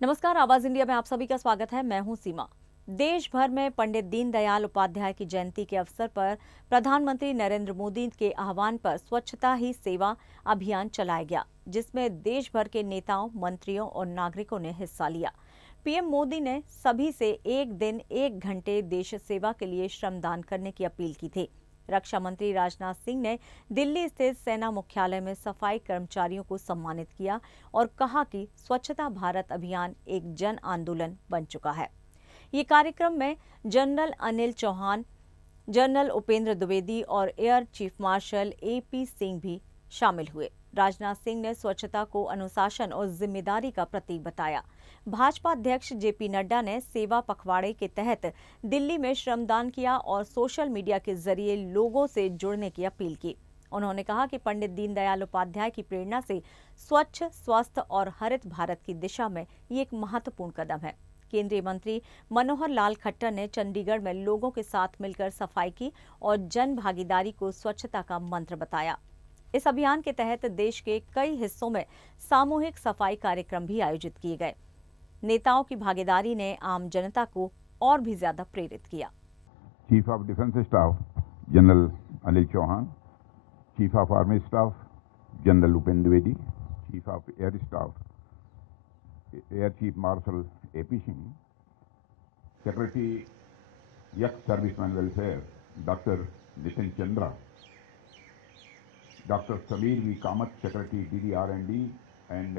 नमस्कार, आवाज इंडिया में आप सभी का स्वागत है। मैं हूं सीमा। देश भर में पंडित दीनदयाल उपाध्याय की जयंती के अवसर पर प्रधानमंत्री नरेंद्र मोदी के आह्वान पर स्वच्छता ही सेवा अभियान चलाया गया, जिसमें देश भर के नेताओं, मंत्रियों और नागरिकों ने हिस्सा लिया। पीएम मोदी ने सभी से एक दिन 1 घंटे देश सेवा के लिए श्रमदान करने की अपील की थी। रक्षा मंत्री राजनाथ सिंह ने दिल्ली स्थित सेना मुख्यालय में सफाई कर्मचारियों को सम्मानित किया और कहा कि स्वच्छता भारत अभियान एक जन आंदोलन बन चुका है। ये कार्यक्रम में जनरल अनिल चौहान, जनरल उपेंद्र द्विवेदी और air chief marshal AP Singh भी शामिल हुए। राजनाथ सिंह ने स्वच्छता को अनुशासन और जिम्मेदारी का प्रतीक बताया। भाजपा अध्यक्ष जेपी नड्डा ने सेवा पखवाड़े के तहत दिल्ली में श्रमदान किया और सोशल मीडिया के जरिए लोगों से जुड़ने की अपील की। उन्होंने कहा कि पंडित दीनदयाल उपाध्याय की प्रेरणा से स्वच्छ, स्वस्थ और हरित भारत की दिशा में ये एक महत्वपूर्ण कदम है। केंद्रीय मंत्री मनोहर लाल खट्टर ने चंडीगढ़ में लोगों के साथ मिलकर सफाई की और जन भागीदारी को स्वच्छता का मंत्र बताया। इस अभियान के तहत देश के कई हिस्सों में सामूहिक सफाई कार्यक्रम भी आयोजित किए गए। नेताओं की भागीदारी ने आम जनता को और भी ज्यादा प्रेरित किया। Chief of defence staff general Anil Chauhan, chief of army staff general Upendra Dwivedi, chief of air staff air chief marshal AP Singh, secretary ex serviceman welfare doctor Nitin Chandra, doctor Samir V Kamat, secretary DDR&D and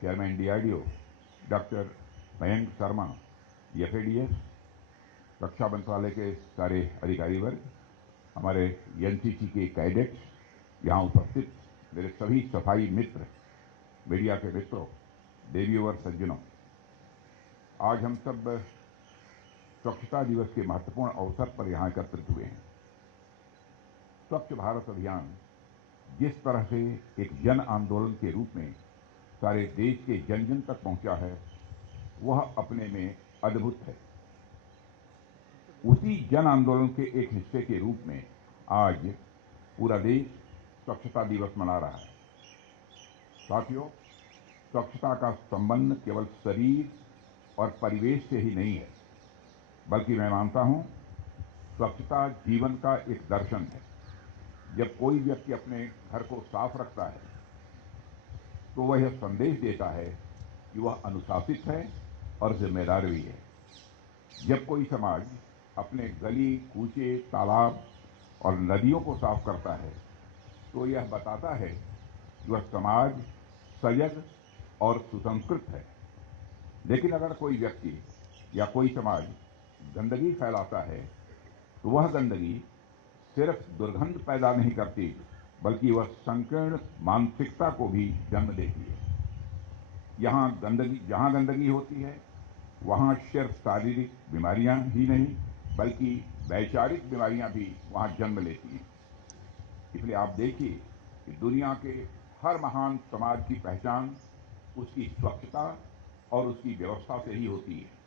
chairman DRDO, doctor Mayank Sharma, FADS, रक्षा मंत्रालय के सारे अधिकारी वर्ग, हमारे NCC के cadets, यहाँ उपस्थित मेरे सभी सफाई मित्र, मीडिया के मित्रों, देवियों और सज्जनों, आज हम सब स्वच्छता दिवस के महत्वपूर्ण अवसर पर यहाँ एकत्रित हुए हैं। स्वच्छ भारत अभियान जिस तरह से एक जन आंदोलन के रूप में सारे देश के जन जन तक पहुंचा है, वह अपने में अद्भुत है। उसी जन आंदोलन के एक हिस्से के रूप में आज पूरा देश स्वच्छता दिवस मना रहा है। साथियों, स्वच्छता का संबंध केवल शरीर और परिवेश से ही नहीं है, बल्कि मैं मानता हूं स्वच्छता जीवन का एक दर्शन है। जब कोई व्यक्ति अपने घर को साफ रखता है तो वह यह संदेश देता है कि वह अनुशासित है और जिम्मेदार भी है। जब कोई समाज अपने गली, कूचे, तालाब और नदियों को साफ करता है तो यह बताता है कि वह समाज सजग और सुसंस्कृत है। लेकिन अगर कोई व्यक्ति या कोई समाज गंदगी फैलाता है तो वह गंदगी सिर्फ दुर्गंध पैदा नहीं करती, बल्कि वह संकीर्ण मानसिकता को भी जन्म देती है। जहां गंदगी होती है, वहां सिर्फ शारीरिक बीमारियां ही नहीं, बल्कि वैचारिक बीमारियां भी वहां जन्म लेती हैं। इसलिए आप देखिए कि दुनिया के हर महान समाज की पहचान उसकी स्वच्छता और उसकी व्यवस्था से ही होती है।